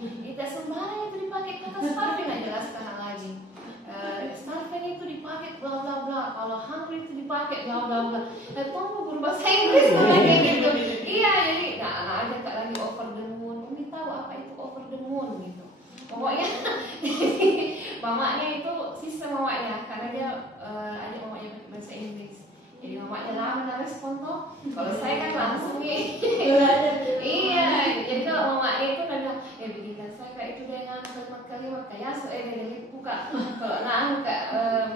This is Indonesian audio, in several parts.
Tidak sembarang itu dipakai, kata Starvin aja lah sekarang lagi. Starvin itu dipakai bla bla bla, kalau hungry itu dipakai bla bla bla. Tunggu guru bahasa Inggris kayak gitu. Iya, jadi nggak ada kak lagi over the moon. Umi tahu apa itu over the moon gitu. Pokoknya mamanya itu sistem mamanya, karena dia ada mamanya bahasa Inggris. Jadi mamanya lama respon tuh. Kalau saya kan langsung nih. Iya, jadi kalau mamanya itu kadang bikinkan saya kayak itu dengan kalimat kayak dari buka. Kalau kak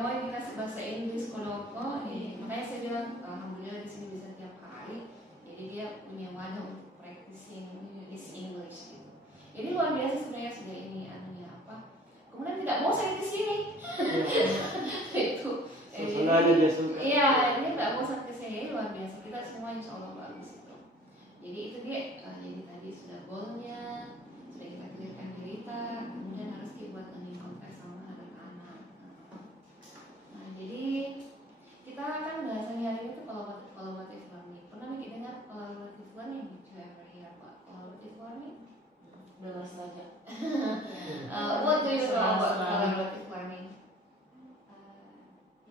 mau dikasih bahasa Inggris kalau makanya saya bilang alhamdulillah di sini bisa tiap hari. Jadi dia punya wadah untuk practicing his English gitu. Jadi luar biasa sebenarnya sudah ini anunya apa. Kemudian tidak bosan di sini. Itu. Suasananya dia suka. Iya, dia tidak bosan ke sini, luar biasa. Kita semua insya Allah bagus itu. Jadi itu dia. Jadi tadi sudah goalnya, sudah kita clearkan cerita, kemudian harus dibuat ini konteks sama anak-anak. Nah, jadi kita akan bahasannya hari itu collaborative learning. Pernah mikir dengar collaborative learning? Did you ever hear about collaborative learning? Dengar saja. What do you know about collaborative learning?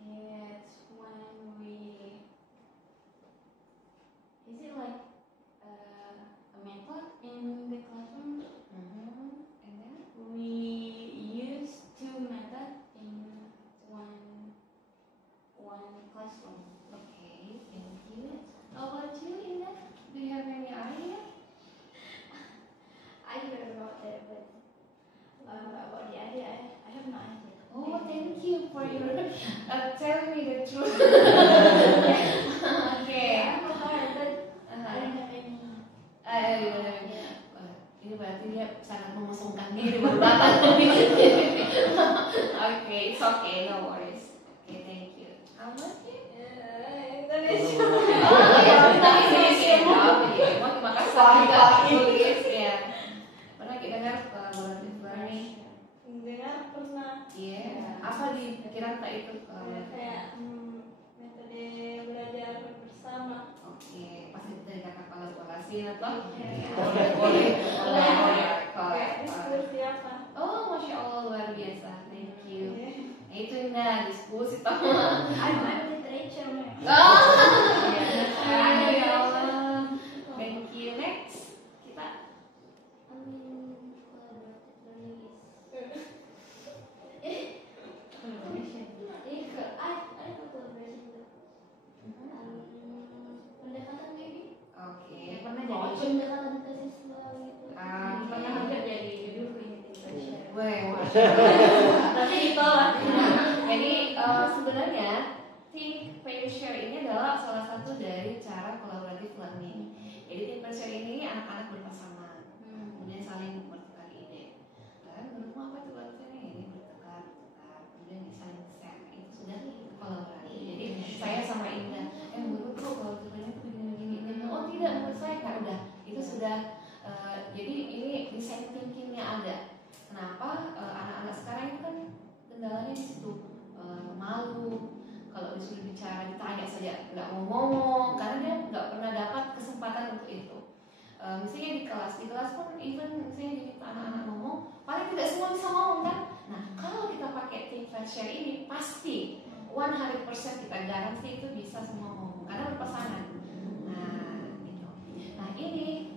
It's when we, is it like a method in the classroom? And then? We use two methods in one classroom. Okay, thank you. How about you, Indah? Do you have any idea? I heard about that, but about the idea, I have no idea. Oh, thank you for your telling me the truth. Okay. I'm hard, but I don't have any. Ini berarti dia sangat mengusungkan diri baru datang. Okay, it's okay, no worries. Okay, thank you. How about you? Indonesia. Oh ya, Indonesia. Mau Makassar juga tulis ya. Pernah kita dengar collaborative learning? Dengar pernah. Iya. Apa di pikiran tak itu? Kayak metode belajar bersama. Oke, pasti dari kata kolaborasi atau? Iya. Boleh. Kayak diskusi apa? Oh, masya Allah luar biasa. Thank you. Iya. Nah, itu indah diskusi toh. I'm literature. Oh, ya Allah. Thank you. Next, kita. Pendekatan maybe. Oke, pernah Pendekatan ke siswa gitu. Pernah hampir jadi judul ini. Tapi ditolak. Jadi sebenarnya think, fair, share ini adalah salah satu dari cara collaborative learning. Jadi think, fair, share ini anak-anak berpasangan, kemudian saling bertukar ide. Menurutmu apa itu collaborative ini bertukar, kemudian saling share. Itu sudah kolaborasi. Jadi saya sama Indah, menurutku collaborative learning itu begini. Oh tidak, menurut saya nggak udah. Itu sudah. Jadi ini design thinkingnya ada. Kenapa anak-anak sekarang itu kan kendalanya di situ, malu kalau disuruh bicara ditanya saja nggak mau ngomong karena dia nggak pernah dapat kesempatan untuk itu. Misalnya di kelas pun even misalnya jadi anak-anak ngomong paling tidak semua bisa ngomong kan. Nah kalau kita pakai think, fair, share ini pasti 100% kita garansi itu bisa semua ngomong karena berpasangan. Nah gitu. Nah ini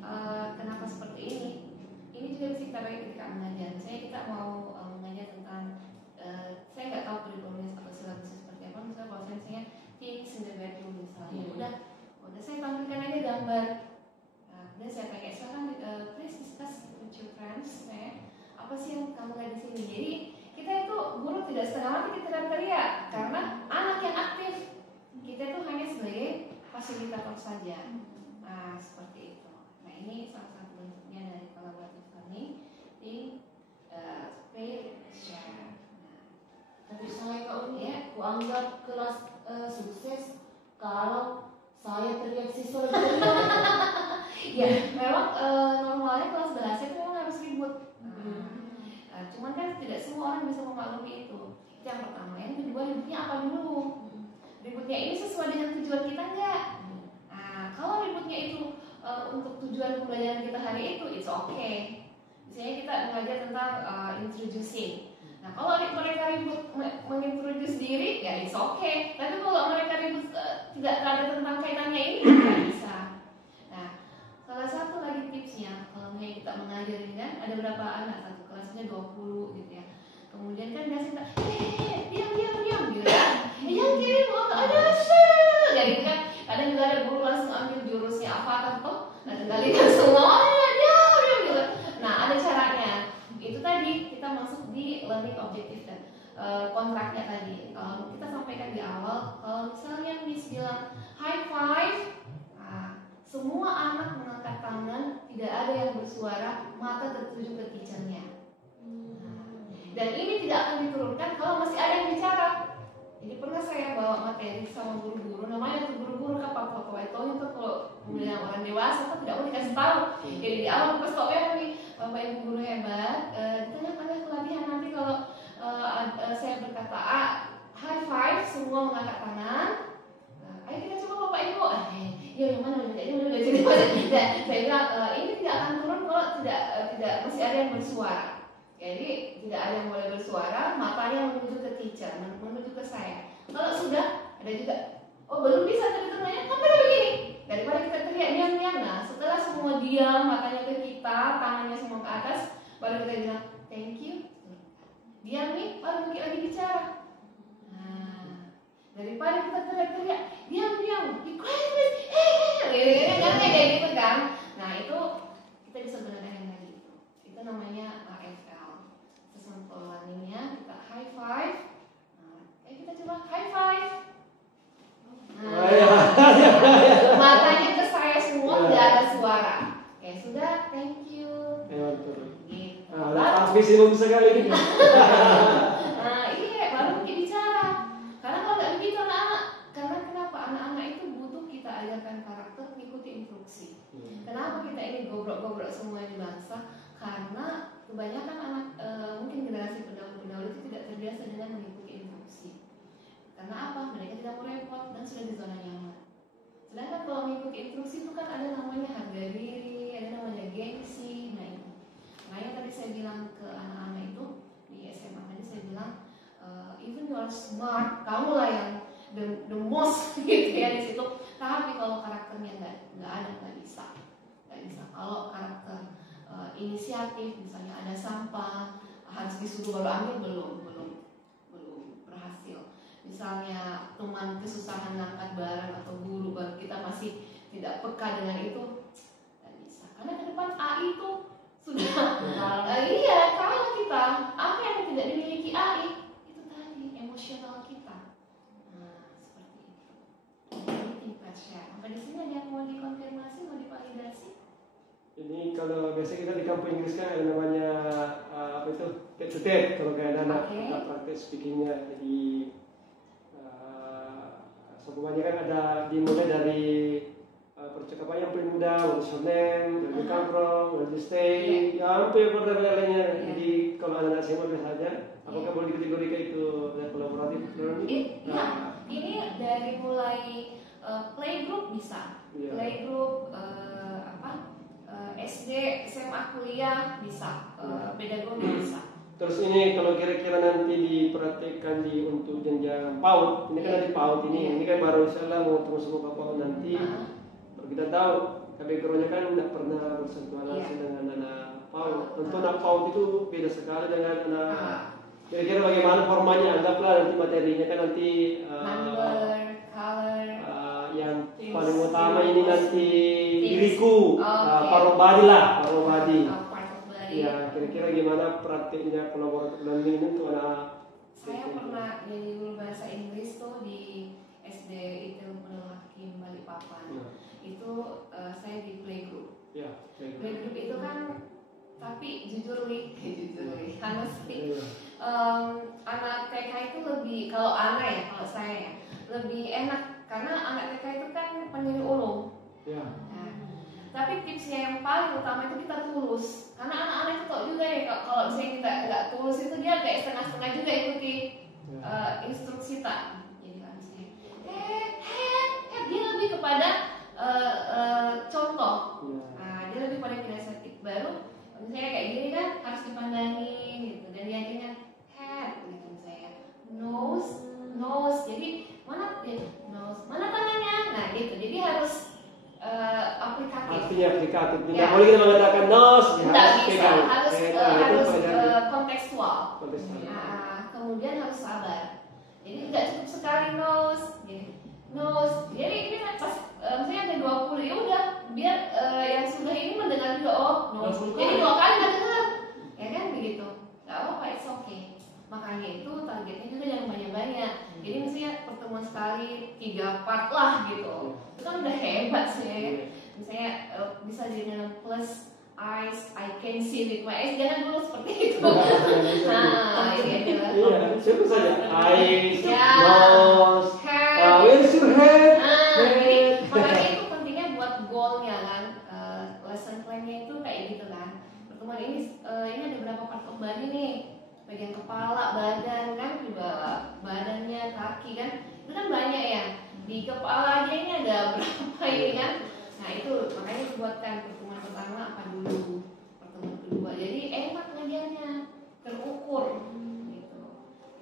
kenapa seperti ini? Ini juga bisa kita pakai ketika mengajar. Misalnya kita mau mengajar tentang saya nggak tahu kurikulumnya atau silabusnya seperti apa. Misalnya kalau saya misalnya things in the bedroom misalnya, udah saya tampilkan aja gambar. Kemudian saya tanya sekarang please discuss with your friends, apa sih yang kamu lihat di sini? Jadi kita itu guru tidak setengah mati kita teriak karena anak yang aktif. Kita itu hanya sebagai fasilitator saja. Nah seperti itu. Nah ini salah satu bentuknya dari collaborative learning di fair share. Tapi saya kau ini, aku anggap kelas sukses kalau saya teriak siswa. Ya, memang normalnya kelas bahasa itu memang harus ribut. Cuman kan tidak semua orang bisa memaklumi itu. Itu yang pertama. Yang kedua, ributnya apa dulu? Ributnya ini sesuai dengan tujuan kita enggak? Nah, kalau ributnya itu untuk tujuan pembelajaran kita hari itu, it's okay. Misalnya kita belajar tentang introducing. Nah, kalau mereka ribut mengintroduce diri, ya it's okay. Tapi kalau mereka ribut tidak ada tentang kaitannya ini, nggak bisa. Nah, salah satu lagi tipsnya, kalau misalnya kita mengajar ini kan, ada berapa anak, satu kelasnya 20 gitu ya. Kemudian kan biasanya kita, diam gitu kan. Yang kiri mau ada jadi kan, kadang juga ada guru langsung ambil jurusnya apa atau nah tinggalkan semua, diam gitu. Nah, ada caranya. Itu tadi kita masuk di learning objective dan kontraknya tadi. Kalau kita sampaikan di awal, kalau misalnya Miss bilang high five, nah, semua anak mengangkat tangan, tidak ada yang bersuara, mata tertuju ke teachernya. Dan ini tidak akan diturunkan kalau masih ada yang bicara. Jadi pernah saya bawa materi sama guru-guru, namanya tuh guru-guru kapal itu kalau kemudian orang dewasa tuh tidak mau dikasih tahu. Jadi di awal pas tau ya nih, bapak ibu guru hebat, ditanyakan pelatihan nanti kalau saya berkata high five, semua mengangkat tangan. Ayo kita coba bapak ibu. Yang mana udah jadi. Saya bilang ini tidak akan turun kalau tidak masih ada yang bersuara. Jadi tidak ada yang boleh bersuara, matanya menuju ke teacher, menuju ke saya. Kalau sudah ada juga, oh belum bisa tadi tengahnya, sampai begini. Daripada kita teriak diam-diam, nah setelah semua diam, matanya ke kita, tangannya semua ke atas, baru kita bilang thank you. Diam nih, baru mungkin lagi bicara. Nah, daripada kita teriak-teriak, diam, be quiet please, kayak gitu kan. Nah itu kita bisa benar-benar lagi. Itu namanya AFL. Sesuatu learningnya kita high five. Nah, kita coba high five. Nah, matanya ke saya semua, tidak ada suara. Oke, sudah, thank you. Gitu. Transmisi bagus sekali ini. Nah, iya, baru mungkin bicara. Karena kalau nggak begitu anak-anak, karena kenapa anak-anak itu butuh kita ajarkan karakter, mengikuti instruksi. Kenapa kita ini gobrok-gobrok semua di bangsa? Karena kebanyakan anak mungkin generasi pendahulu itu tidak terbiasa dengan mengikuti instruksi. Karena apa? Mereka tidak mau repot dan sudah di zona nyaman. Sedangkan kalau mengikuti instruksi itu kan ada namanya harga diri, ada namanya gengsi. Nah itu. Makanya tadi saya bilang ke anak-anak itu di SMA tadi saya bilang even you are smart, kamu lah yang the most gitu ya di situ. Tapi kalau karakternya nggak ada, nggak bisa. Kalau karakter inisiatif, misalnya ada sampah harus disuruh baru ambil, belum berhasil. Misalnya teman kesusahan ngangkat barang atau guru baru kita masih tidak peka dengan itu, nggak bisa. Karena ke depan AI itu sudah iya, kalau kita apa yang tidak dimiliki AI itu tadi emosional kita. Nah seperti itu. Jadi tingkat share. Sampai di sini ada yang mau dikonfirmasi, mau divalidasi? Ini kalau biasa kita di kampung Inggris kan ada namanya apa itu get to date kalau kayak anak kita praktek speakingnya. Jadi semuanya kan ada dimulai dari percakapan yang paling mudah, what's your name, where you come from, where you stay, ya hampir pertanyaan-pertanyaannya. Jadi kalau anak-anak SMA biasanya, apakah boleh dikategorikan itu kolaboratif learning? Ini dari mulai playgroup bisa, playgroup SD, SMA, kuliah bisa, pedagogi bisa. Terus ini kalau kira-kira nanti diperhatikan untuk jenjang PAUD, ini kan ada PAUD ini kan baru insyaallah mau terus ke PAUD nanti. Baru kita tahu, backgroundnya kan tidak pernah bersentuhan langsung dengan anak PAUD. Tentu anak PAUD itu beda sekali dengan anak. Kira-kira bagaimana formanya? Anggaplah nanti materinya kan nanti number, color, yang paling utama ini nanti diriku, paruh body. Ya, kira-kira gimana praktiknya kolaboratif learning ini untuk anak? Saya pernah jadi guru bahasa Inggris tuh di SD itu Nurul Hakim Balikpapan. Itu saya di playgroup. Playgroup itu kan, tapi jujur honesty. Anak TK itu lebih, kalau saya ya, lebih enak karena anak TK itu kan pendiri ulung. Tapi tipsnya yang paling utama itu kita tulus, karena anak-anak itu tau juga ya kalau misalnya kita nggak tulus itu dia kayak setengah-setengah juga ikuti instruksi tak. Jadi kan misalnya dia lebih kepada contoh, dia lebih pada kinestetik. Baru misalnya kayak gini kan, indikatif. Tidak Ya. boleh kita mengatakan nose, ya, Nggak harus bisa, pegang. harus Itu pelajaran kontekstual. kontekstual. Kemudian harus sabar. Jadi nggak cukup sekali nose, jadi nose. Jadi ini pas misalnya ada 20, ya udah biar yang sudah ini mendengar juga oh nose. 20 Jadi kali. 2 kali nggak dengar, ya kan begitu. Nggak apa-apa, it's okay. Makanya itu targetnya juga jangan banyak-banyak. Jadi misalnya pertemuan sekali 3 part lah gitu. Itu kan udah hebat sih ya. Misalnya bisa dengan plus eyes, I can see with my eyes. Jangan dulu seperti itu. Nah, ini adalah Iya, siapa saja. Eyes, Ya. nose, head. where's your head? Jadi Head. makanya itu pentingnya buat goalnya kan. Lesson plan-nya itu kayak gitu kan. Pertemuan ini ada berapa part of body nih? Bagian kepala, badan kan juga badannya, kaki kan. Itu kan banyak ya. Di kepala aja ini ada berapa ini kan. Nah itu makanya dibuatkan pertemuan pertama apa dulu, pertemuan kedua. Jadi enak ngajarnya, terukur gitu.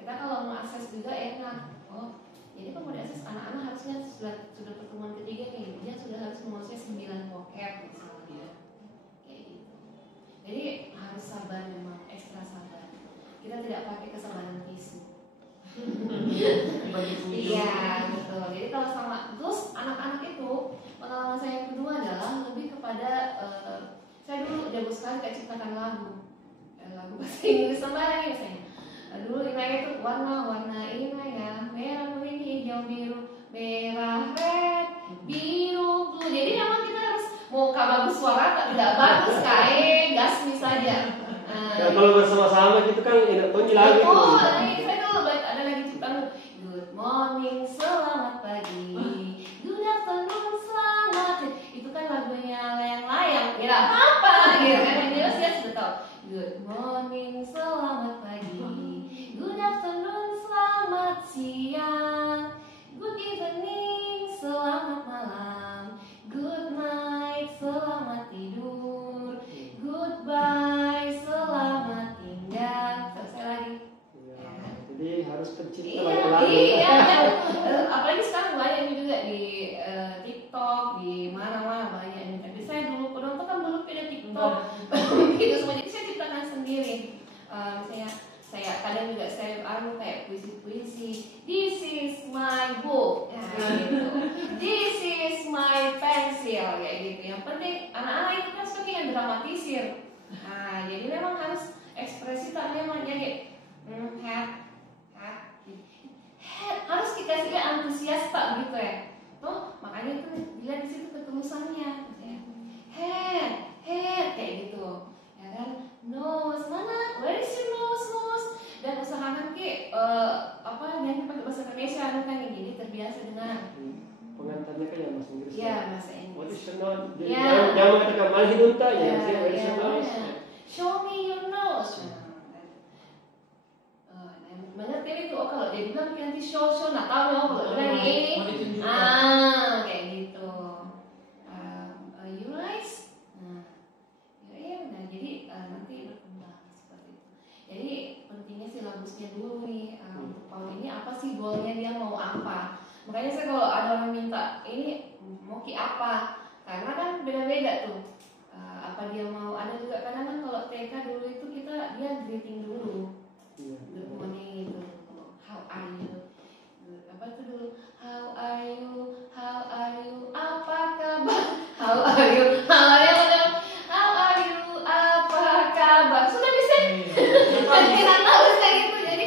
Kita kalau mau akses juga enak. Oh, jadi kalau mau diakses anak-anak harusnya sudah pertemuan ketiga nih, dia sudah harus menguasai 9 vocab misalnya. Kayak gitu. Jadi harus sabar memang, ekstra sabar. Kita tidak pakai kesabaran tisu. Iya betul. Jadi kalau sama terus anak-anak itu pengalaman saya yang kedua adalah lebih kepada saya dulu jago sekali kayak ciptakan lagu bahasa Inggris sembarang ya misalnya. Dulu Inaya itu warna Inaya merah kuning hijau biru merah red biru blue. Jadi memang kita harus mau bagus suara tidak bagus kayak gasmi saja. Ya, kalau bersama-sama gitu kan enak tonji lagi. Oh, saya dulu ada lagi ciptaan good morning, selamat pagi, good afternoon, selamat. Itu kan lagunya layang-layang, ya nggak apa-apa, gitu kan? Yang jelas ya sudah tahu. Good morning, selamat pagi, good afternoon, selamat siang, good evening, selamat malam, good night, selamat tidur, goodbye, selamat tinggal. Selesai lagi. Ya, jadi harus pencipta Iya, lagu. iya kan. Apalagi sekarang banyak ini juga di TikTok, di mana-mana banyak ini. Tapi saya dulu penonton kan belum punya TikTok, gitu semua. Jadi saya ciptakan sendiri. Misalnya saya kadang juga saya kayak puisi-puisi. This is my book, ya, gitu. This is my pencil, kayak gitu. Yang penting anak-anak itu kan seperti yang dramatisir. Nah, jadi memang harus ekspresi tak memang jadi harus kita sih antusias pak gitu ya. Tuh makanya itu dilihat di situ ketulusannya. Head kayak gitu. Ya kan? Nose mana? Where is your nose? Dan usahakan nyanyi pakai bahasa Indonesia kan jadi terbiasa dengan Pengantarnya kan ya bahasa Inggris. ya bahasa What Inggris. is your nose? Jadi Ya. jangan mengatakan malah hidunta ya. Ya, What is your ya, nose? ya. Show me your nose. Mengerti itu, kalau dia bilang nanti show, nah tahu dong kalau udah ini, kayak gitu. Your eyes, jadi nanti berkembang seperti itu. Jadi pentingnya silabusnya dulu nih untuk Paul ini apa sih goalnya dia mau apa. Makanya saya kalau ada orang minta ini mau ki apa, karena kan beda-beda tuh. Apa dia mau, ada juga kadang kan kalau TK dulu itu dia greeting dulu. Good morning itu. How are you? Apa itu dulu? How are you? Apa kabar? How are you? Apa kabar? Sudah bisa? Tidak tahu kayak gitu. Jadi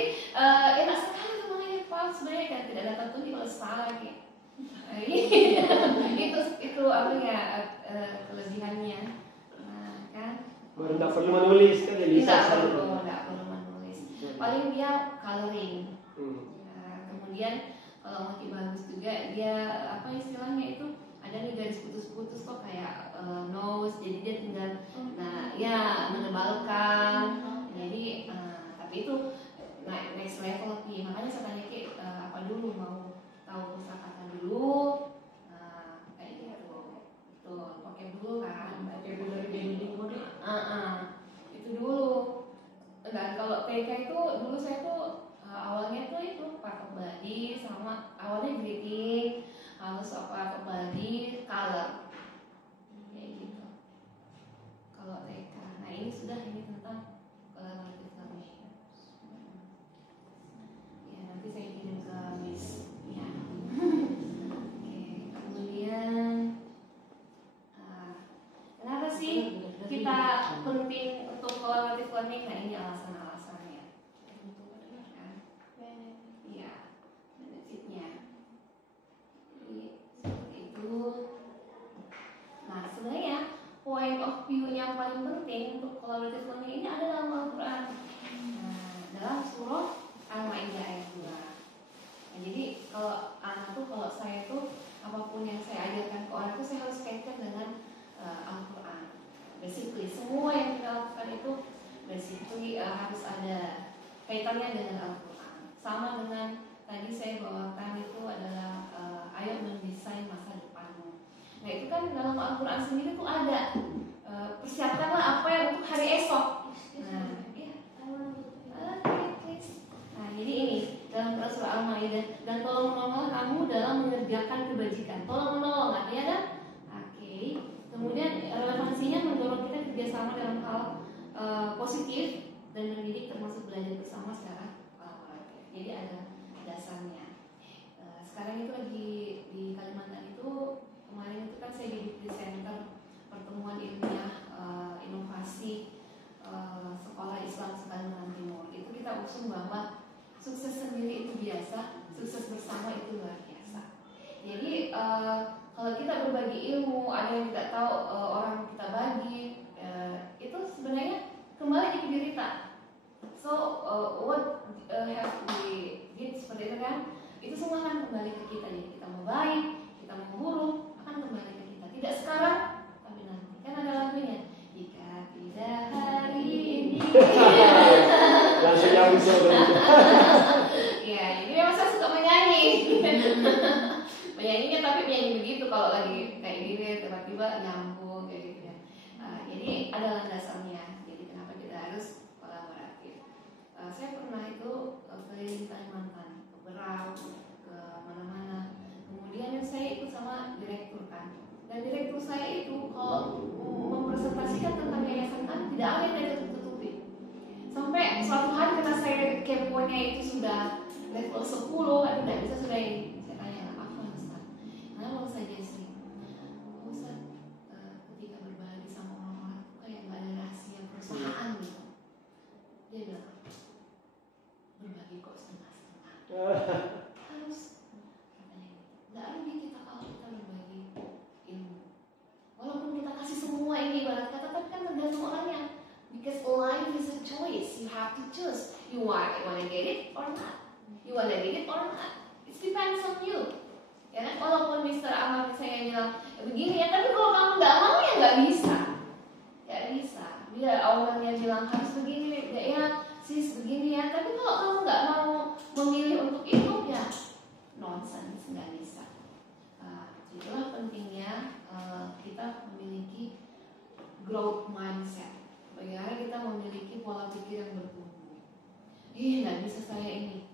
enak sekali tuh makanya Pak sebenarnya kan tidak dapat tuh kalau salah gitu. Itu apa ya kelebihannya. Nah, kan? Baru tidak perlu menulis kan dia bisa. Tidak perlu menulis. Paling dia coloring. Kemudian kalau motif bagus juga dia apa istilahnya itu ada nih garis putus-putus kok kayak nose, jadi dia tinggal menebalkan. Jadi tapi itu next level nih. Makanya saya tanya apa dulu mau tahu kosakata dulu. Kayak gitu. Betul, pakai dulu kan. Pakai dulu dari beginning mode. Itu dulu. Enggak, kalau TK itu dulu saya tuh awalnya tuh itu part of body sama awalnya greeting, harus part of body, color, kayak gitu. learning. Nah ini alasan-alasannya. Kan? Iya, benefitnya. Jadi seperti itu. Nah sebenarnya point of view yang paling penting untuk collaborative learning ini ada dalam Al-Quran. Nah, dalam surah Al-Maidah ayat 2. Nah, jadi kalau saya tuh apapun yang saya ajarkan ke orang itu saya harus kaitkan dengan Al-Quran. Basically semua yang kita lakukan itu harus ada kaitannya dengan Al-Quran. Sama dengan tadi saya bawakan itu adalah ayat mendesain masa depanmu. Nah itu kan dalam Al-Quran sendiri tuh ada persiapkanlah apa yang untuk hari esok. Nah, ya. Nah jadi ini dalam surah Al-Maidah, dan tolong menolonglah kamu dalam mengerjakan kebajikan. Tolong menolong, artinya kan? Oke. Kemudian relevansinya mendorong kita kerjasama dalam hal positif dan mendidik, termasuk belajar bersama secara kolaboratif. Jadi ada dasarnya. Sekarang itu lagi di Kalimantan itu, kemarin itu kan saya jadi presenter pertemuan ilmiah inovasi sekolah Islam Kalimantan Timur. Itu kita usung bahwa sukses sendiri itu biasa, sukses bersama itu luar biasa. Jadi kalau kita berbagi ilmu, ada yang tidak tahu orang kita bagi, itu sebenarnya kembali ke diri kita. So what have we did seperti itu kan? Itu semua akan kembali ke kita. Jadi kita mau baik, kita mau buruk, akan kembali ke kita. Tidak sekarang, tapi nanti. Kan ada lagunya. Jika tidak hari ini. Langsung nyambung sebenarnya. Iya, jadi memang saya suka menyanyi. Menyanyinya tapi menyanyi begitu, kalau lagi kayak gini tiba-tiba nyambung kayak gitu ya. Jadi ada landasannya. Jadi kenapa kita harus kolaboratif? Saya pernah itu keliling Kalimantan, ke Berau, ke mana-mana. Kemudian saya ikut sama direktur kan. Dan direktur saya itu kalau mempresentasikan tentang yayasan kan tidak ada yang ditutup-tutupi. Sampai suatu hari karena saya keponya itu sudah level 10, tidak bisa sudah ini. Saya tanya, apa Ustaz? Kenapa Ustaz Jesri? Ustaz, ketika berbagi sama orang-orang kayak nggak ada rahasia perusahaan gitu. Dia bilang, berbagi kok setengah-setengah. Harus katanya gitu. Nggak rugi kita kalau kita berbagi ilmu. Walaupun kita kasih semua ini ibarat kata, tapi kan tergantung orangnya. Because life is a choice, you have to choose. You wanna get it or not? You wanna get it or not? It depends on you. Ya kan? Walaupun Mr. Ahmad misalnya bilang begini ya, tapi kalau kamu nggak mau ya nggak bisa. Nggak bisa. Bila awalnya bilang harus begini, ya sis begini ya. Tapi kalau kamu nggak mau memilih untuk itu ya nonsense, nggak bisa. Itulah pentingnya kita memiliki growth mindset. Bagaimana kita memiliki pola pikir yang bertumbuh. Nggak bisa saya ini.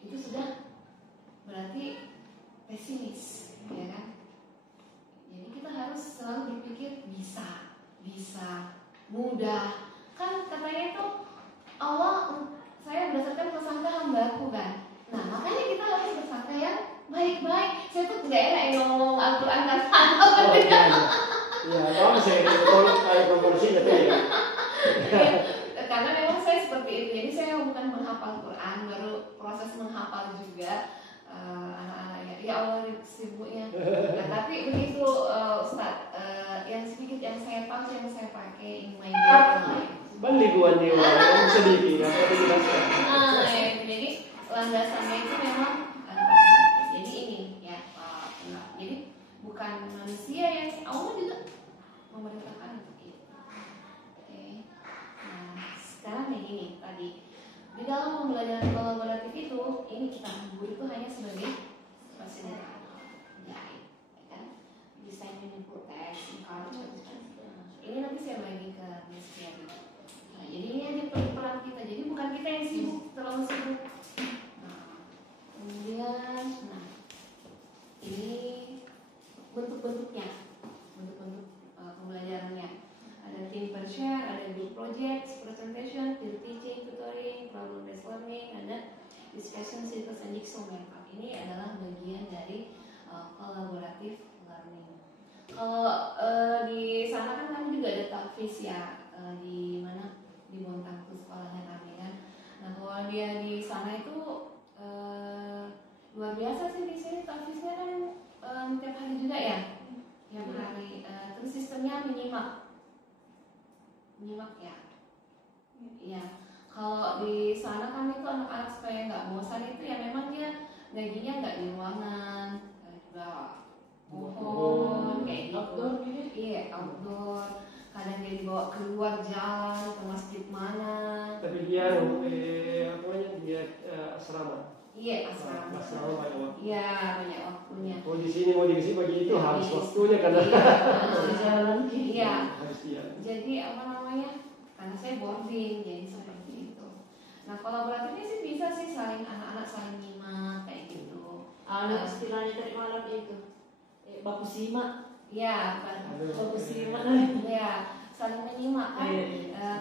Itu sudah berarti pesimis, ya kan? Jadi kita harus selalu berpikir bisa, mudah. Kan katanya itu Allah, saya berdasarkan prasangka hambaku kan. Nah makanya kita harus bersangka yang baik-baik. Saya tuh nggak enak ngomong Al-Quran kan. Iya, kalau saya kayak proporsi gitu ya. Karena memang saya seperti itu. Jadi saya bukan menghafal Quran, baru proses menghafal juga anak-anaknya. Ya Allah sibuknya. Nah, tapi begitu Ustaz, yang sedikit yang saya tahu, yang saya pakai in my daily life. Baliguan dia, yang sedikit, apa dijelaskan? Jadi landasannya itu memang jadi ini ya. Jadi bukan manusia yang Allah juga memerintahkan untuk itu. Oke. Nah, sekarang yang ini tadi di dalam pembelajaran kolaboratif itu, ini kita guru itu hanya sebagai fasilitator, guide, ya kan? Desain meaningful text, encourage. Ini nanti saya bagi ke Miss Fieri. Nah, jadi ini aja peran kita. Jadi bukan kita yang sibuk, terlalu sibuk. Nah, kemudian, ini bentuk-bentuknya, bentuk-bentuk pembelajarannya. Ada team per share, ada group projects, presentation, peer teaching, tutoring, problem based learning, ada discussion, circles, and jigsaw method. Ini adalah bagian dari collaborative learning. Kalau di sana kan kami juga ada talk fish ya, di mana di Bontang staffisnya kan tiap hari juga ya, tiap hari. Terus sistemnya menyimak ya. Iya. Kalau di sana kan itu anak-anak supaya nggak bosan itu ya memang dia gajinya nggak di ruangan, juga pohon kayak gitu. Outdoor gitu. Iya, outdoor. Kadang dia dibawa keluar jalan ke masjid mana. Tapi dia apa namanya dia asrama. Iya, asrama. Asrama banyak waktu. Iya, banyak waktunya. Mau di sini bagi itu harus waktunya karena Harus jalan gitu. Iya. harus dia. Jadi apa namanya? Karena saya boarding, jadi seperti itu. Nah, kolaboratifnya sih bisa sih saling anak-anak saling nyimak kayak gitu. Istilahnya tadi malam itu baku simak. Iya, Baku simak. ya saling menyimak kan.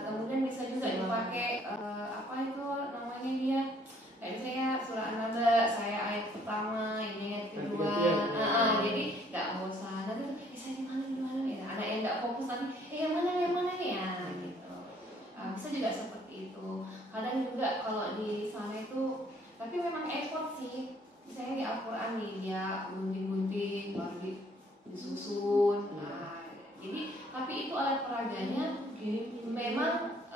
Kemudian bisa juga dipakai apa itu namanya dia? Kayak misalnya surah An-Naba, saya ayat pertama, ini ayat kedua. Jadi nggak bosan. Nanti saya di mana ya? Anak yang nggak fokus nanti, yang mana nih ya? Gitu. Bisa juga seperti itu. Kadang juga kalau di sana itu, tapi memang effort sih. Misalnya di Al-Quran nih dia gunting-gunting, baru disusun. Nah, jadi tapi itu alat peraganya memang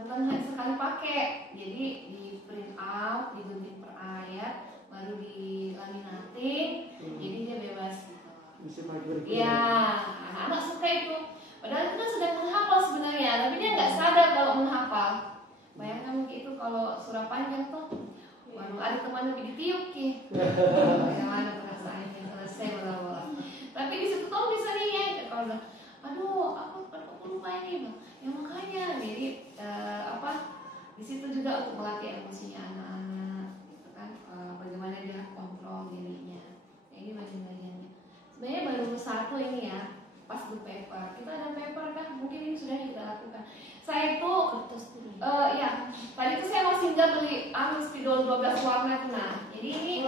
bukan hanya sekali pakai. Jadi di print out, digunting per ayat, baru dilaminating. Jadi dia bebas gitu. Bisa pakai berikutnya. Iya, anak-anak suka itu. Padahal itu kan sedang menghafal sebenarnya, tapi dia nggak sadar kalau menghafal. Bayangkan itu kalau surah panjang tuh, waduh ada teman lebih ditiup ki. Bagaimana perasaannya selesai bola-bola. Tapi di situ kamu bisa lihat kalau udah, aduh aku lupa ini bang. Ya makanya, jadi di situ juga untuk melatih emosinya anak-anak, gitu kan. Bagaimana dia kontrol dirinya. Nah, ini bagian-bagiannya. Sebenarnya baru satu ini ya. Pas the paper, kita ada paper kan, mungkin ini sudah kita lakukan. Saya itu, ya, tadi itu saya mau singgah beli spidol 12 warna. Nah, jadi ini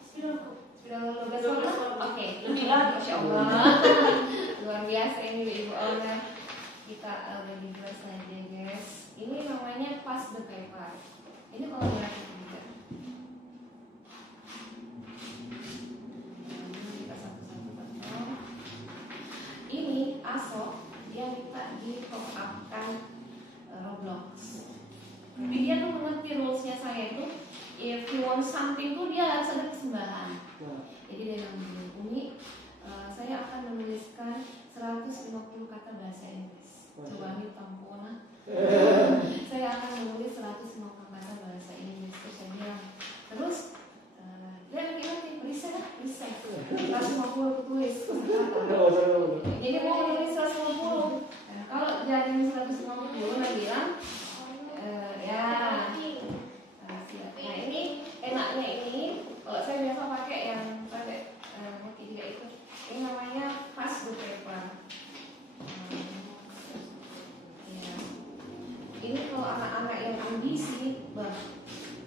spidol 12 warna, oke, Masya Allah, luar biasa ini Ibu Ona. Kita bagi dua saja guys. Ini namanya Pass the Paper. Ini kolaborasi juga. Ini ASO dia minta di top up-kan Roblox. Tapi dia tuh mengerti rulesnya saya itu, if you want something tuh dia harus ada kesembahan. Jadi dia bilang Umi, saya akan menuliskan 150 kata bahasa Inggris. Coba nih tampona. Saya akan menulis 150 kata bahasa Inggris. Terus saya bilang, terus dia lagi riset 150 aku tulis. Jadi mau menulis 150. Kalau jadi 150 dia bilang ya siap. Nah ini enaknya ini kalau saya biasa pakai yang pakai tiga itu, ini namanya Pass the Paper. Ya. Ini kalau anak-anak yang ambisi,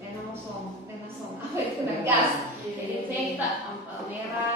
tena song, apa itu gas. Jadi saya kita merah,